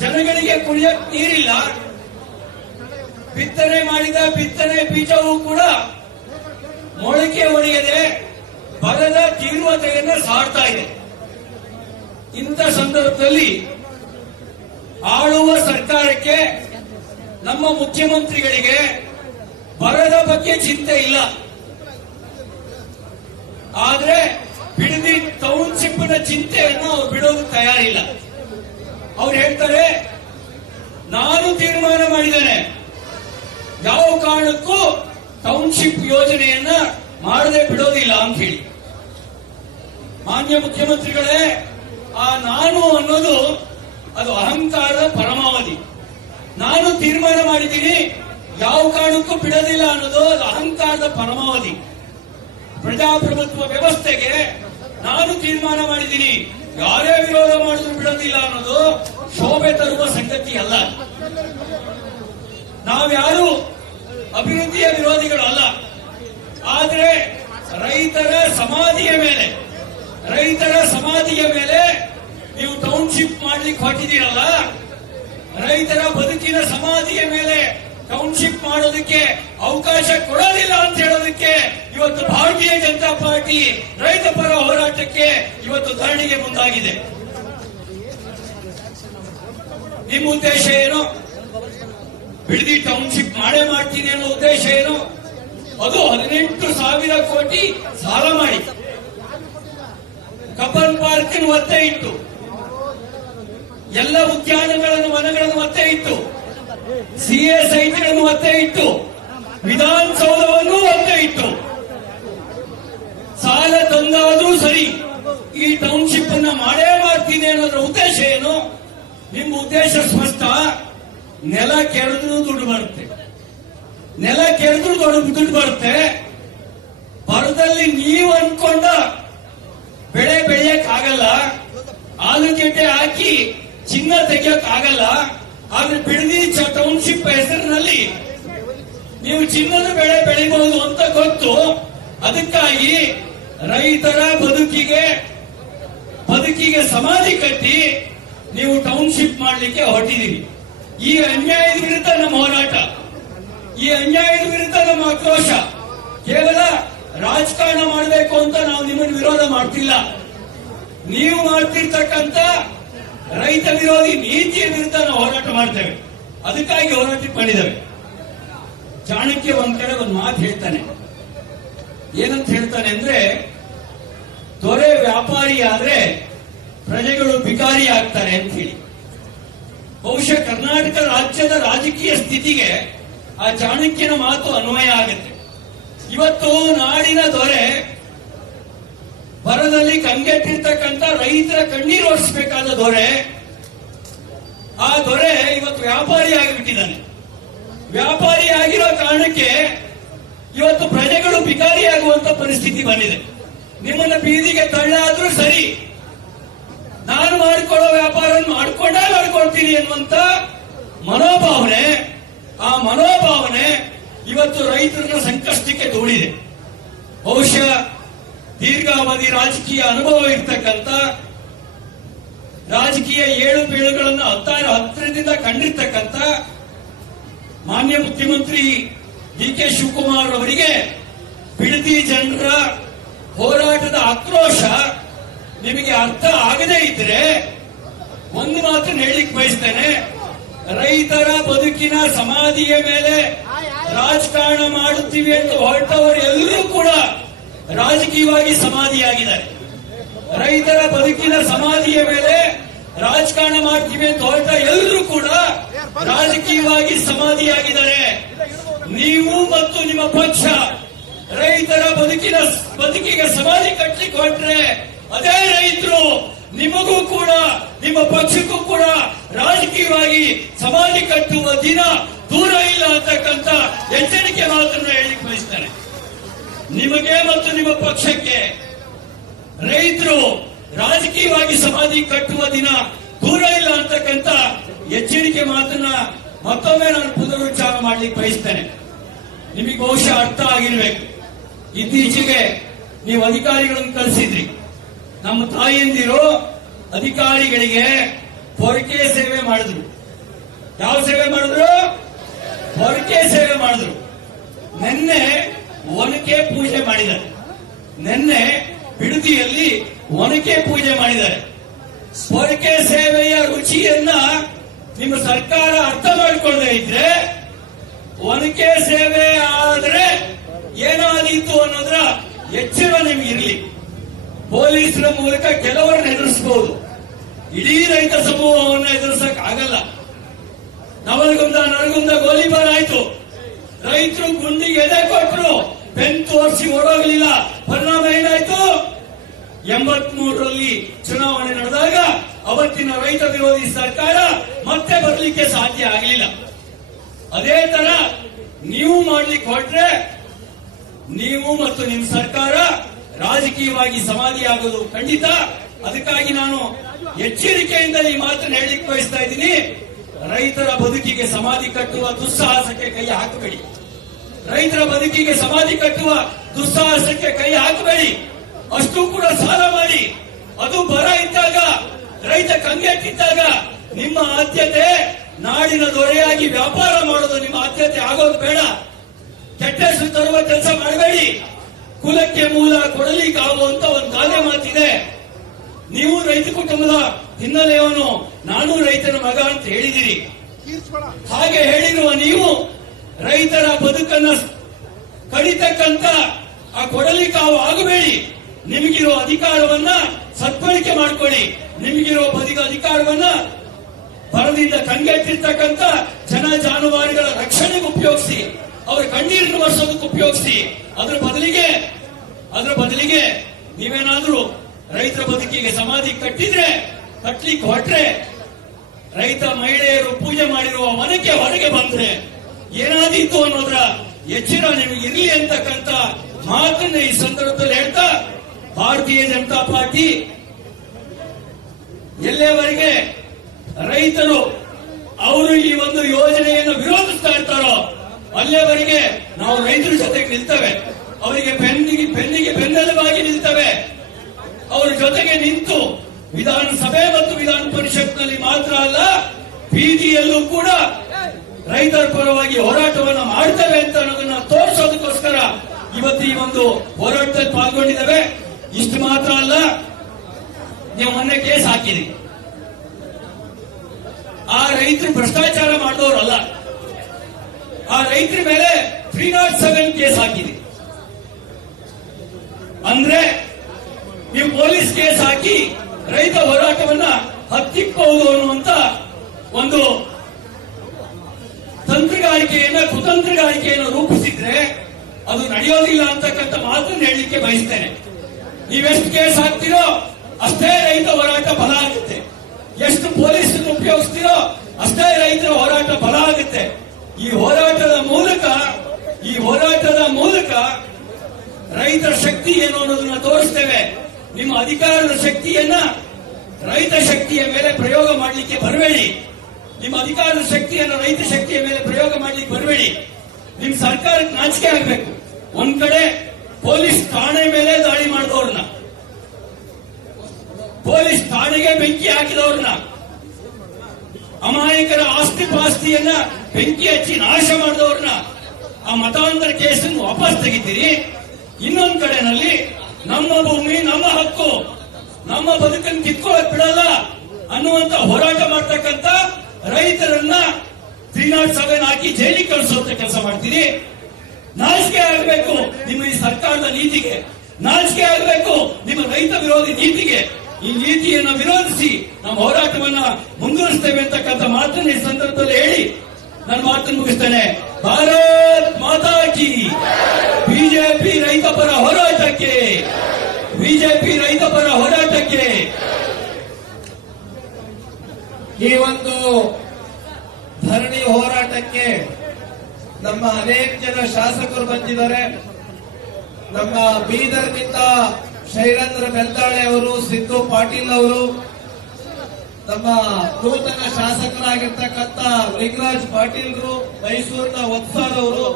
ಜನಗಳಿಗೆ ಕುಡಿಯಕ್ ನೀರಿಲ್ಲ. ಬಿತ್ತನೆ ಮಾಡಿದ ಬಿತ್ತನೆ ಬೀಜವೂ ಕೂಡ ಮೊಳಕೆ ಒಡೆಯದೆ ಬರದ ತೀವ್ರತೆಯನ್ನು ಸಾರ್ತಾ ಇದೆ. ಇಂಥ ಸಂದರ್ಭದಲ್ಲಿ ಆಳುವ ಸರ್ಕಾರಕ್ಕೆ, ನಮ್ಮ ಮುಖ್ಯಮಂತ್ರಿಗಳಿಗೆ ಬರದ ಬಗ್ಗೆ ಚಿಂತೆ ಇಲ್ಲ. ಆದ್ರೆ ಬಿಡದಿ ಟೌನ್ಶಿಪ್ನ ಚಿಂತೆಯನ್ನು ಅವ್ರು ಬಿಡೋದು ತಯಾರಿಲ್ಲ. ಅವ್ರು ಹೇಳ್ತಾರೆ, ನಾನು ತೀರ್ಮಾನ ಮಾಡಿದ್ದೇನೆ, ಯಾವ ಕಾರಣಕ್ಕೂ ಟೌನ್ಶಿಪ್ ಯೋಜನೆಯನ್ನ ಮಾಡದೆ ಬಿಡೋದಿಲ್ಲ ಅಂತ ಹೇಳಿ. ಮಾನ್ಯ ಮುಖ್ಯಮಂತ್ರಿಗಳೇ, ಆ ನಾನು ಅನ್ನೋದು ಅದು ಅಹಂಕಾರದ ಪರಮಾವಧಿ. ನಾನು ತೀರ್ಮಾನ ಮಾಡಿದ್ದೀನಿ, ಯಾವ ಕಾರಣಕ್ಕೂ ಬಿಡೋದಿಲ್ಲ ಅನ್ನೋದು ಅದು ಅಹಂಕಾರದ ಪರಮಾವಧಿ. ಪ್ರಜಾಪ್ರಭುತ್ವ ವ್ಯವಸ್ಥೆಗೆ ನಾನು ತೀರ್ಮಾನ ಮಾಡಿದ್ದೀನಿ, ಯಾರೇ ವಿರೋಧ ಮಾಡಿದ್ರು ಬಿಡೋದಿಲ್ಲ ಅನ್ನೋದು ಶೋಭೆ ತರುವ ಸಂಗತಿ ಅಲ್ಲ. ನಾವ್ಯಾರು ಅಭಿವೃದ್ಧಿಯ ವಿರೋಧಿಗಳಲ್ಲ. ಆದ್ರೆ ರೈತರ ಸಮಾಧಿಯ ಮೇಲೆ ನೀವು ಟೌನ್ಶಿಪ್ ಮಾಡ್ಲಿಕ್ಕೆ ಹೊರಟಿದ್ದೀರಲ್ಲ, ರೈತರ ಬದುಕಿನ ಸಮಾಧಿಯ ಮೇಲೆ ಟೌನ್ಶಿಪ್ ಮಾಡೋದಕ್ಕೆ ಅವಕಾಶ ಕೊಡೋದಿಲ್ಲ ಅಂತ ಹೇಳೋದಕ್ಕೆ ಇವತ್ತು ಭಾರತೀಯ ಜನತಾ ಪಾರ್ಟಿ ರೈತ ಪರ ಹೋರಾಟಕ್ಕೆ ಇವತ್ತು ಧರಣಿಗೆ ಮುಂದಾಗಿದೆ. ನಿಮ್ಮ ಉದ್ದೇಶ ಏನು? ಬಿಡದಿ ಟೌನ್ಶಿಪ್ ಮಾಡೇ ಮಾಡ್ತೀನಿ ಅನ್ನೋ ಉದ್ದೇಶ ಏನು? ಅದು 18,000 ಕೋಟಿ ಸಾಲ ಮಾಡಿ ಕಬ್ಬನ್ ಪಾರ್ಕ್ ಒತ್ತೆ ಇಟ್ಟು, ಎಲ್ಲ ಉದ್ಯಾನಗಳನ್ನು ವನಗಳನ್ನು ಒತ್ತೆ ಇಟ್ಟು, ಸಿಎ ಸೈಟ್ಗಳನ್ನು ಒತ್ತೆ ಇಟ್ಟು, ವಿಧಾನಸೌಧವನ್ನು ಒತ್ತೆ ಇಟ್ಟು ಸಾಲ ತಂದಾದ್ರೂ ಸರಿ ಈ ಟೌನ್ಶಿಪ್ ಅನ್ನ ಮಾಡೇ ಮಾಡ್ತೀನಿ ಅನ್ನೋದ್ರ ಉದ್ದೇಶ ಏನು? ನಿಮ್ಮ ಉದ್ದೇಶ ಸ್ಪಷ್ಟ. ನೆಲ ಕೆರೆದ್ರೂ ದುಡ್ಡು ಬರುತ್ತೆ, ನೆಲ ಕೆರೆದ್ರೂ ದುಡ್ಡು ಬರುತ್ತೆ. ಬರದಲ್ಲಿ ನೀವು ಅನ್ಕೊಂಡ ಬೆಳೆ ಬೆಳೆಯಕ್ ಆಗಲ್ಲ, ಆಲೂಗೆಡ್ಡೆ ಹಾಕಿ ಚಿನ್ನ ತೆಗಿಯಕ್ ಆಗಲ್ಲ. ಆದ್ರೆ ಬಿಡದಿ ಟೌನ್ಶಿಪ್ ಹೆಸರಿನಲ್ಲಿ ನೀವು ಚಿನ್ನದ ಬೆಳೆ ಬೆಳಿಬಹುದು ಅಂತ ಗೊತ್ತು. ಅದಕ್ಕಾಗಿ ರೈತರ ಬದುಕಿಗೆ ಸಮಾಧಿ ಕಟ್ಟಿ ನೀವು ಟೌನ್ಶಿಪ್ ಮಾಡಲಿಕ್ಕೆ ಹೊರಟಿದ್ದೀರಿ. ಈ ಅನ್ಯಾಯದ ವಿರುದ್ಧ ನಮ್ಮ ಹೋರಾಟ, ಈ ಅನ್ಯಾಯದ ವಿರುದ್ಧ ನಮ್ಮ ಆಕ್ರೋಶ. ಕೇವಲ ರಾಜಕಾರಣ ಮಾಡಬೇಕು ಅಂತ ನಾವು ನಿಮ್ಮನ್ನು ವಿರೋಧ ಮಾಡ್ತಿಲ್ಲ. ನೀವು ಮಾಡ್ತಿರ್ತಕ್ಕಂಥ ರೈತ ವಿರೋಧಿ ನೀತಿಯ ವಿರುದ್ಧ ನಾವು ಹೋರಾಟ ಮಾಡ್ತೇವೆ. ಅದಕ್ಕಾಗಿ ಹೋರಾಟಕ್ಕೆ ಬಂದಿದ್ದೇವೆ. ಚಾಣಕ್ಯ ಒಂದ್ ಕಡೆ ಒಂದು ಮಾತು ಹೇಳ್ತಾನೆ. ಏನಂತ ಹೇಳ್ತಾನೆ ಅಂದ್ರೆ, ದೊರೆ ವ್ಯಾಪಾರಿ ಆದ್ರೆ ಪ್ರಜೆಗಳು ಭಿಕಾರಿ ಆಗ್ತಾರೆ ಅಂತ ಹೇಳಿ. ಬಹುಶಃ ಕರ್ನಾಟಕ ರಾಜ್ಯದ ರಾಜಕೀಯ ಸ್ಥಿತಿಗೆ ಆ ಚಾಣಕ್ಯನ ಮಾತು ಅನ್ವಯ ಆಗುತ್ತೆ. ಇವತ್ತು ನಾಡಿನ ದೊರೆ ಬರದಲ್ಲಿ ಕಂಗೆಟ್ಟಿರ್ತಕ್ಕಂಥ ರೈತರ ಕಣ್ಣೀರು ಒರೆಸಬೇಕಾದ ದೊರೆ, ಆ ದೊರೆ ಇವತ್ತು ವ್ಯಾಪಾರಿ ಆಗಿಬಿಟ್ಟಿದ್ದಾನೆ. ವ್ಯಾಪಾರಿ ಆಗಿರೋ ಕಾರಣಕ್ಕೆ ಇವತ್ತು ಪ್ರಜೆಗಳು ಭಿಕಾರಿಯಾಗುವಂತ ಪರಿಸ್ಥಿತಿ ಬಂದಿದೆ. ನಿಮ್ಮನ್ನ ಬೀದಿಗೆ ತಳ್ಳಾದ್ರೂ ಸರಿ, ನಾನು ಮಾಡಿಕೊಳ್ಳೋ ವ್ಯಾಪಾರ ಮಾಡ್ಕೊಳ್ತೀನಿ ಅನ್ನುವಂತ ಮನೋಭಾವನೆ, ಆ ಮನೋಭಾವನೆ ಇವತ್ತು ರೈತರನ್ನ ಸಂಕಷ್ಟಕ್ಕೆ ದೂಡಿದೆ. ಬಹುಶಃ ದೀರ್ಘಾವಧಿ ರಾಜಕೀಯ ಅನುಭವ ಇರ್ತಕ್ಕಂಥ, ರಾಜಕೀಯ ಏಳು ಬೀಳುಗಳನ್ನು ಹತ್ತಿರದಿಂದ ಕಂಡಿರ್ತಕ್ಕಂಥ ಮಾನ್ಯ ಮುಖ್ಯಮಂತ್ರಿ ಡಿ.ಕೆ. ಶಿವಕುಮಾರ್ ಅವರಿಗೆ ಬಿಡದಿ ಜನರ ಹೋರಾಟದ ಆಕ್ರೋಶ ನಿಮಗೆ ಅರ್ಥ ಆಗದೇ ಇದ್ರೆ ಒಂದು ಮಾತನ್ನು ಹೇಳಿಕ್ ಬಯಸ್ತೇನೆ. ರೈತರ ಬದುಕಿನ ಸಮಾಧಿಯ ಮೇಲೆ ರಾಜಕಾರಣ ಮಾಡುತ್ತೀವಿ ಅಂತ ಹೊರಟವರು ಎಲ್ಲರೂ ಕೂಡ ರಾಜಕೀಯವಾಗಿ ಸಮಾಧಿಯಾಗಿದ್ದಾರೆ. ರೈತರ ಬದುಕಿನ ಸಮಾಧಿಯ ಮೇಲೆ ರಾಜಕಾರಣ ಮಾಡ್ತೀವಿ ಅಂತ ಹೊರಟ ಎಲ್ಲರೂ ಕೂಡ ರಾಜಕೀಯವಾಗಿ ಸಮಾಧಿಯಾಗಿದ್ದಾರೆ. ನೀವು ಮತ್ತು ನಿಮ್ಮ ಪಕ್ಷ ರೈತರ ಬದುಕಿಗೆ ಸಮಾಧಿ ಕಟ್ಟಲಿಕ್ಕೆ ಹೊರಟ್ರೆ ಅದೇ ರೈತರು ನಿಮಗೂ ಕೂಡ ನಿಮ್ಮ ಪಕ್ಷಕ್ಕೂ ಕೂಡ ರಾಜಕೀಯವಾಗಿ ಸಮಾಧಿ ಕಟ್ಟುವ ದಿನ ದೂರ ಇಲ್ಲ ಅಂತಕ್ಕಂಥ ಎಚ್ಚರಿಕೆ ಮಾತನ್ನು ಹೇಳಿಕ್ ಬಯಸ್ತಾರೆ. ನಿಮಗೆ ಮತ್ತು ನಿಮ್ಮ ಪಕ್ಷಕ್ಕೆ ರೈತರು ರಾಜಕೀಯವಾಗಿ ಸಮಾಧಿ ಕಟ್ಟುವ ದಿನ ದೂರ ಇಲ್ಲ ಅಂತಕ್ಕಂಥ ಎಚ್ಚರಿಕೆ ಮಾತನ್ನ ಮತ್ತೊಮ್ಮೆ ನಾನು ಪುನರುಚ್ಚಾರ ಮಾಡ್ಲಿಕ್ಕೆ ಬಯಸ್ತೇನೆ. ನಿಮಗೆ ಬಹುಶಃ ಅರ್ಥ ಆಗಿರ್ಬೇಕು. ಇತ್ತೀಚೆಗೆ ನೀವು ಅಧಿಕಾರಿಗಳನ್ನು ಕಳಿಸಿದ್ರಿ. ನಮ್ಮ ತಾಯಿಯಂದಿರು ಅಧಿಕಾರಿಗಳಿಗೆ ಪೊರಕೆ ಸೇವೆ ಮಾಡಿದ್ರು. ಯಾವ ಸೇವೆ ಮಾಡಿದ್ರು? ಹೊರಕೆ ಸೇವೆ ಮಾಡಿದ್ರು. ನಿನ್ನೆ ಒನಕೆ ಪೂಜೆ ಮಾಡಿದ್ದಾರೆ. ನಿನ್ನೆ ಬಿಡದಿಯಲ್ಲಿ ಒನಕೆ ಪೂಜೆ ಮಾಡಿದ್ದಾರೆ. ಹೊರಕೆ ಸೇವೆಯ ರುಚಿಯನ್ನ ನಿಮ್ಮ ಸರ್ಕಾರ ಅರ್ಥ ಮಾಡಿಕೊಳ್ಳದೆ ಇದ್ರೆ ಒನಕೆ ಸೇವೆ ಆದ್ರೆ ಏನಾದೀತು ಅನ್ನೋದ್ರ ಎಚ್ಚರ ನಿಮ್ಗಿರ್ಲಿ. ಪೊಲೀಸರ ಮೂಲಕ ಕೆಲವರನ್ನ ಎದುರಿಸಬಹುದು, ಇಡೀ ರೈತ ಸಮೂಹವನ್ನು ಎದುರಿಸಕ್ ಆಗಲ್ಲ. ನವಲಗುಂದ ನರಗುಂದ ಗೋಲಿಬಾರ್ ಆಯ್ತು, ರೈತರು ಗುಂಡಿಗೆ ಎದೆ ಕೊಟ್ಟರು, ಬೆನ್ ತೋರಿಸಿ ಓಡೋಗ್ಲಿಲ್ಲ. ಪರಿಣಾಮ ಏನಾಯ್ತು? 83ರಲ್ಲಿ ಚುನಾವಣೆ ನಡೆದಾಗ ಅವತ್ತಿನ ರೈತ ವಿರೋಧಿ ಸರ್ಕಾರ ಮತ್ತೆ ಬರಲಿಕ್ಕೆ ಸಾಧ್ಯ ಆಗಲಿಲ್ಲ. ಅದೇ ತರ ನೀವು ಮಾಡ್ಲಿಕ್ಕೆ ಹೊರಟ್ರೆ ನೀವು ಮತ್ತು ನಿಮ್ಮ ಸರ್ಕಾರ ರಾಜಕೀಯವಾಗಿ ಸಮಾಧಿಯಾಗೋದು ಖಂಡಿತ. ಅದಕ್ಕಾಗಿ ನಾನು ಎಚ್ಚರಿಕೆಯಿಂದ ಈ ಮಾತನ್ನು ಹೇಳಲಿಕ್ಕೆ ಬಯಸ್ತಾ ಇದ್ದೀನಿ. ರೈತರ ಬದುಕಿಗೆ ಸಮಾಧಿ ಕಟ್ಟುವ ದುಸ್ಸಾಹಸಕ್ಕೆ ಕೈ ಹಾಕಬೇಡಿ. ರೈತರ ಬದುಕಿಗೆ ಸಮಾಧಿ ಕಟ್ಟುವ ದುಸ್ಸಾಹಸಕ್ಕೆ ಕೈ ಹಾಕಬೇಡಿ. ಅಷ್ಟು ಕೂಡ ಸಾಲ ಮಾಡಿ, ಅದು ಬರ ಇದ್ದಾಗ, ರೈತ ಕಂಗೆಟ್ಟಿದ್ದಾಗ ನಿಮ್ಮ ಆದ್ಯತೆ ನಾಡಿನ ದೊರೆಯಾಗಿ ವ್ಯಾಪಾರ ಮಾಡೋದು ನಿಮ್ಮ ಆದ್ಯತೆ ಆಗೋದು ಬೇಡ. ಕೆಟ್ಟ ಹೆಸರು ತರುವ ಕೆಲಸ ಮಾಡಬೇಡಿ. ಕುಲಕ್ಕೆ ಮೂಲ ಕೊಡಲಿಕ್ಕಾಗುವಂತ ಒಂದು ಗಾದೆ ಮಾತಿದೆ. ನೀವು ರೈತ ಕುಟುಂಬದ ಹಿನ್ನೆಲೆಯವನು, ನಾನು ರೈತನ ಮಗ ಅಂತ ಹೇಳಿದಿರಿ. ಹಾಗೆ ಹೇಳಿರುವ ನೀವು ರೈತರ ಬದುಕನ್ನು ಕಡಿತಕ್ಕಂತ ಆ ಕೊಡಲಿಕ್ಕಾವು ಆಗಬೇಡಿ. ನಿಮಗಿರೋ ಅಧಿಕಾರವನ್ನ ಸದ್ಬಳಕೆ ಮಾಡಿಕೊಳ್ಳಿ. ನಿಮಗಿರೋ ಬದುಕ ಅಧಿಕಾರವನ್ನ ಬರದಿಂದ ಕಂಗೆಟ್ಟಿರ್ತಕ್ಕಂಥ ಜನ ಜಾನುವಾರುಗಳ ರಕ್ಷಣೆಗೆ ಉಪಯೋಗಿಸಿ, ಅವರ ಕಣ್ಣೀರನ್ನು ಒರೆಸೋದಕ್ಕೆ ಉಪಯೋಗಿಸಿ. ಅದರ ಬದಲಿಗೆ ನೀವೇನಾದ್ರೂ ರೈತರ ಬದುಕಿಗೆ ಸಮಾಧಿ ಕಟ್ಟಲಿಕ್ಕೆ ಹೊರಟ್ರೆ, ರೈತ ಮಹಿಳೆಯರು ಪೂಜೆ ಮಾಡಿರುವ ಮನಕ್ಕೆ ಹೊರಗೆ ಬಂದ್ರೆ ಏನಾದೀತು ಅನ್ನೋದ್ರ ಎಚ್ಚರ ನಿಮಗೆ ಇರಲಿ ಅಂತಕ್ಕಂಥ ಮಾತನ್ನ ಈ ಸಂದರ್ಭದಲ್ಲಿ ಹೇಳ್ತಾ, ಭಾರತೀಯ ಜನತಾ ಪಾರ್ಟಿ ಎಲ್ಲಿಯವರೆಗೆ ರೈತರು ಅವರು ಈ ಒಂದು ಯೋಜನೆಯನ್ನು ವಿರೋಧಿಸ್ತಾ ಇರ್ತಾರೋ ಅಲ್ಲಿಯವರೆಗೆ ನಾವು ರೈತರ ಜೊತೆಗೆ ನಿಲ್ತೇವೆ. ಅವರಿಗೆ ಬೆನ್ನಿಗೆ ಬೆನ್ನೆಲುಬಾಗಿ ನಿಲ್ತೇವೆ. ಅವರ ಜೊತೆಗೆ ನಿಂತು ವಿಧಾನಸಭೆ ಮತ್ತು ವಿಧಾನ ಪರಿಷತ್ನಲ್ಲಿ ಮಾತ್ರ ಅಲ್ಲ, ಬೀದಿಯಲ್ಲೂ ಕೂಡ ರೈತರ ಪರವಾಗಿ ಹೋರಾಟವನ್ನು ಮಾಡ್ತೇವೆ ಅಂತ ಅನ್ನೋದನ್ನ ತೋರಿಸೋದಕ್ಕೋಸ್ಕರ ಇವತ್ತು ಈ ಒಂದು ಹೋರಾಟದಲ್ಲಿ ಪಾಲ್ಗೊಂಡಿದ್ದೇವೆ. ಇಷ್ಟು ಮಾತ್ರ ಅಲ್ಲ, ನೀವು ಮೊನ್ನೆ ಕೇಸ್ ಹಾಕಿರಿ. ಆ ರೈತರು ಭ್ರಷ್ಟಾಚಾರ ಮಾಡಿದವರಲ್ಲ, ಆ ರೈತರ ಮೇಲೆ 307 ಕೇಸ್ ಹಾಕಿರಿ. ಅಂದ್ರೆ ನೀವು ಪೊಲೀಸ್ ಕೇಸ್ ಹಾಕಿ ರೈತ ಹೋರಾಟವನ್ನ ಹತ್ತಿಕ್ಕಬಹುದು ಅನ್ನುವಂತ ಒಂದು ಕುತಂತ್ರಗಾರಿಕೆಯನ್ನು ರೂಪಿಸಿದ್ರೆ ಅದು ನಡೆಯೋದಿಲ್ಲ ಅಂತಕ್ಕಂಥ ಮಾತನ್ನು ಹೇಳಲಿಕ್ಕೆ ಬಯಸ್ತೇನೆ. ನೀವೆಷ್ಟು ಕೇಸ್ ಹಾಕ್ತಿರೋ ಅಷ್ಟೇ ರೈತ ಹೋರಾಟ ಬಲ ಆಗುತ್ತೆ. ಎಷ್ಟು ಪೊಲೀಸರನ್ನು ಉಪಯೋಗಿಸ್ತೀರೋ ಅಷ್ಟೇ ರೈತರ ಹೋರಾಟ ಬಲ ಆಗುತ್ತೆ. ಈ ಹೋರಾಟದ ಮೂಲಕ ರೈತರ ಶಕ್ತಿ ಏನು ಅನ್ನೋದನ್ನ ತೋರಿಸ್ತೇವೆ. ನಿಮ್ಮ ಅಧಿಕಾರದ ಶಕ್ತಿಯನ್ನ ರೈತ ಶಕ್ತಿಯ ಮೇಲೆ ಪ್ರಯೋಗ ಮಾಡಲಿಕ್ಕೆ ಬರಬೇಡಿ. ನಿಮ್ಮ ಅಧಿಕಾರದ ಶಕ್ತಿಯನ್ನ ರೈತ ಶಕ್ತಿಯ ಮೇಲೆ ಪ್ರಯೋಗ ಮಾಡಲಿಕ್ಕೆ ಬರಬೇಡಿ. ನಿಮ್ ಸರ್ಕಾರಕ್ಕೆ ನಾಚಿಕೆ ಆಗಬೇಕು. ಒಂದ್ ಕಡೆ ಪೊಲೀಸ್ ಠಾಣೆ ಮೇಲೆ ದಾಳಿ ಮಾಡಿದವ್ರನ್ನ, ಪೊಲೀಸ್ ಠಾಣೆಗೆ ಬೆಂಕಿ ಹಾಕಿದವ್ರನ್ನ, ಅಮಾಯಕರ ಆಸ್ತಿ ಪಾಸ್ತಿಯನ್ನ ಬೆಂಕಿ ಹಚ್ಚಿ ನಾಶ ಮಾಡಿದವ್ರನ್ನ, ಆ ಮತಾಂತರ ಕೇಸನ್ನು ವಾಪಸ್ ತೆಗಿತೀರಿ. ಇನ್ನೊಂದು ಕಡೆನಲ್ಲಿ ನಮ್ಮ ಭೂಮಿ ನಮ್ಮ ಹಕ್ಕು, ನಮ್ಮ ಬದುಕನ್ನು ಕಿತ್ಕೊಳ್ಳಕ್ ಬಿಡಲ್ಲ ಅನ್ನುವಂತ ಹೋರಾಟ ಮಾಡ್ತಕ್ಕಂಥ ರೈತರನ್ನ 307 ಹಾಕಿ ಜೈಲಿಗೆ ಕಳಿಸುವಂತ ಕೆಲಸ ಮಾಡ್ತೀರಿ. ನಾಚಿಕೆ ಆಗಬೇಕು ನಿಮ್ಮ ಈ ಸರ್ಕಾರದ ನೀತಿಗೆ, ನಾಚಿಕೆ ಆಗಬೇಕು ನಿಮ್ಮ ರೈತ ವಿರೋಧಿ ನೀತಿಗೆ. ಈ ನೀತಿಯನ್ನು ವಿರೋಧಿಸಿ ನಮ್ಮ ಹೋರಾಟವನ್ನ ಮುಂದುವರಿಸ್ತೇವೆ ಅಂತಕ್ಕಂಥ ಮಾತನ್ನು ಈ ಸಂದರ್ಭದಲ್ಲಿ ಹೇಳಿ ನನ್ನ ಮಾತನ್ನು ಮುಗಿಸ್ತೇನೆ. ಭಾರತ್ ಮಾತಾ ಕಿ. ಬಿಜೆಪಿ ರೈತ ಪರ ಹೋರಾಟಕ್ಕೆ, ಬಿಜೆಪಿ ರೈತ ಪರ ಹೋರಾಟಕ್ಕೆ. ಈ ಒಂದು ಧರಣಿ ಹೋರಾಟಕ್ಕೆ ನಮ್ಮ ಅನೇಕ ಜನ ಶಾಸಕರು ಬಂದಿದ್ದಾರೆ. ನಮ್ಮ ಬೀದರ್ನಿಂದ ಶೈಲೇಂದ್ರ ಬೆಲ್ದಾಳೆ ಅವರು, ಸಿದ್ದು ಪಾಟೀಲ್ ಅವರು, ನಮ್ಮ ನೂತನ ಶಾಸಕರಾಗಿರ್ತಕ್ಕಂಥ ಲಿಂಗರಾಜ್ ಪಾಟೀಲ್ರು, ಮೈಸೂರಿನ ವತ್ಸಾರ್ ಅವರು,